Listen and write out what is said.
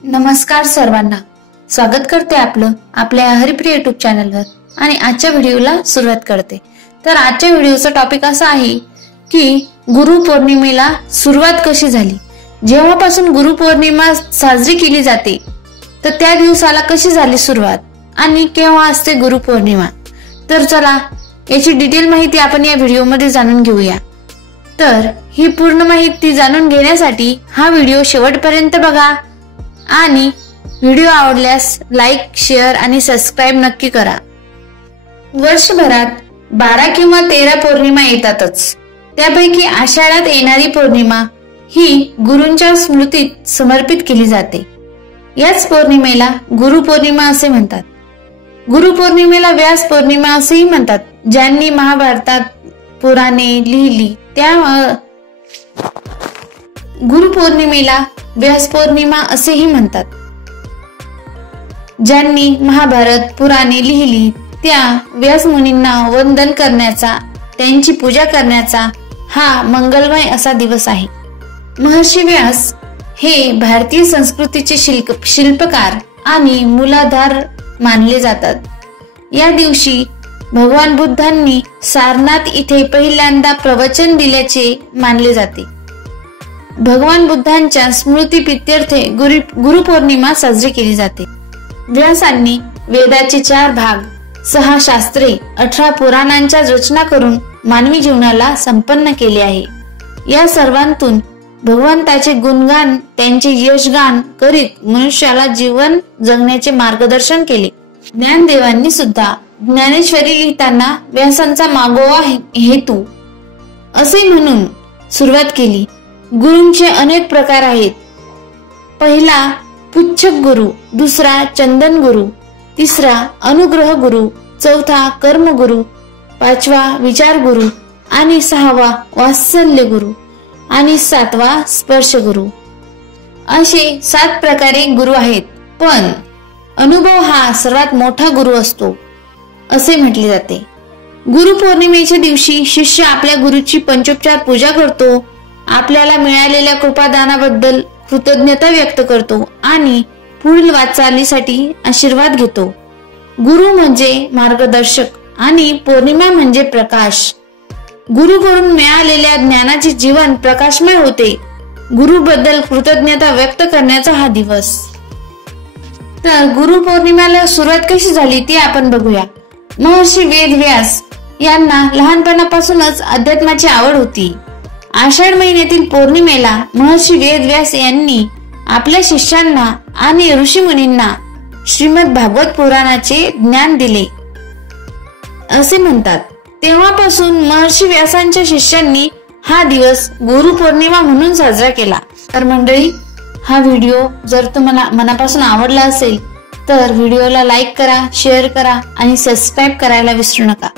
नमस्कार सर्वांना, स्वागत करते आपलं आपल्या हरिप्रिय युट्यूब चॅनलवर आणि आजच्या व्हिडिओला सुरुवात करते। तर आजच्या व्हिडिओचा टॉपिक असा आहे की गुरुपौर्णिमेला सुरुवात कशी झाली। जेव्हापासून गुरुपौर्णिमा साजरी केली जाते तर त्या दिवसाला कशी झाली सुरुवात आणि केव्हा असते गुरुपौर्णिमा। तर चला याची डिटेल माहिती आपण या व्हिडिओमध्ये जाणून घेऊया। तर ही पूर्ण माहिती जाणून घेण्यासाठी हा व्हिडिओ शेवटपर्यंत बघा आणि व्हिडिओ आवडल्यास लाईक, शेअर आणि सबस्क्राइब नक्की करा। वर्षभरात 12 किंवा 13 पौर्णिमा येतातच, त्यापैकी आषाढात येणारी पौर्णिमा ही गुरूंच्या स्मृतीत समर्पित केली जाते। याच पौर्णिमेला गुरुपौर्णिमा असे म्हणतात। गुरुपौर्णिमेला व्यास पौर्णिमा असेही म्हणतात। ज्यांनी महाभारतात पुराणे लिहिली त्या गुरुपौर्णिमेला व्यास पौर्णिमा असेही म्हणतात। ज्यांनी महाभारत पुराणे लिहिली त्या व्यास मुनींना वंदन करण्याचा, त्यांची पूजा करण्याचा हा मंगलमय असा दिवस आहे। महर्षी व्यास हे भारतीय संस्कृतीचे शिल्पकार आणि मूलाधार मानले जातात। या दिवशी भगवान बुद्धांनी सारनाथ इथे पहिल्यांदा प्रवचन दिल्याचे मानले जाते। भगवान बुद्धांच्या स्मृतीप्रित्यर्थे गुरुपौर्णिमा साजरी केली जाते। व्यासांनी वेदाचे 4 भाग, 6 शास्त्रे, 18 पुराणांच्या रचना करून मानवी जीवनाला संपन्न केले आहे। या सर्वांतून भगवंताचे गुणगान, त्यांचे यशगान करीत मनुष्याला जीवन जगण्याचे मार्गदर्शन केले। ज्ञानदेवांनी सुद्धा ज्ञानेश्वरी लिहिताना व्यासांचा मागोवा हेतू असे म्हणून सुरुवात केली। गुरूंचे अनेक प्रकार आहेत। पहिला पुच्छक गुरु, दुसरा चंदन गुरु, तिसरा अनुग्रह गुरु, चौथा कर्म गुरु, 5वा विचार गुरु आणि 6वा वात्सल्य गुरु आणि 7वा स्पर्श गुरु, असे 7 प्रकारे गुरु आहेत। पण अनुभव हा सर्वात मोठा गुरु असतो असे म्हटले जाते। गुरुपौर्णिमेच्या दिवशी शिष्य आपल्या गुरुची पंचोपचार पूजा करतो, आपल्याला मिळालेल्या कृपादानाबद्दल कृतज्ञता व्यक्त करतो आणि पुढील वाटचालीसाठी आशीर्वाद घेतो। गुरु म्हणजे मार्गदर्शक आणि पौर्णिमा म्हणजे प्रकाश। गुरुकडून मिळालेल्या ज्ञानाचे जीवन प्रकाशमय होते। गुरुबद्दल कृतज्ञता व्यक्त करण्याचा हा दिवस। तर गुरुपौर्णिमेला सुरुवात कशी झाली ते आपण बघूया। महर्षी वेदव्यास यांना लहानपणापासूनच अध्यात्माची आवड होती। आषाढ महिन्यातील पौर्णिमेला महर्षी वेदव्यास यांनी आपल्या शिष्यांना आणि ऋषीमुनींना श्रीमद भागवत पुराणाचे ज्ञान दिले असे म्हणतात। तेव्हापासून महर्षी व्यासांच्या शिष्यांनी हा दिवस गुरुपौर्णिमा म्हणून साजरा केला। तर मंडळी, हा व्हिडिओ जर तुम्हाला मनापासून आवडला असेल तर व्हिडिओला लाईक करा, शेअर करा आणि सबस्क्राइब करायला विसरू नका।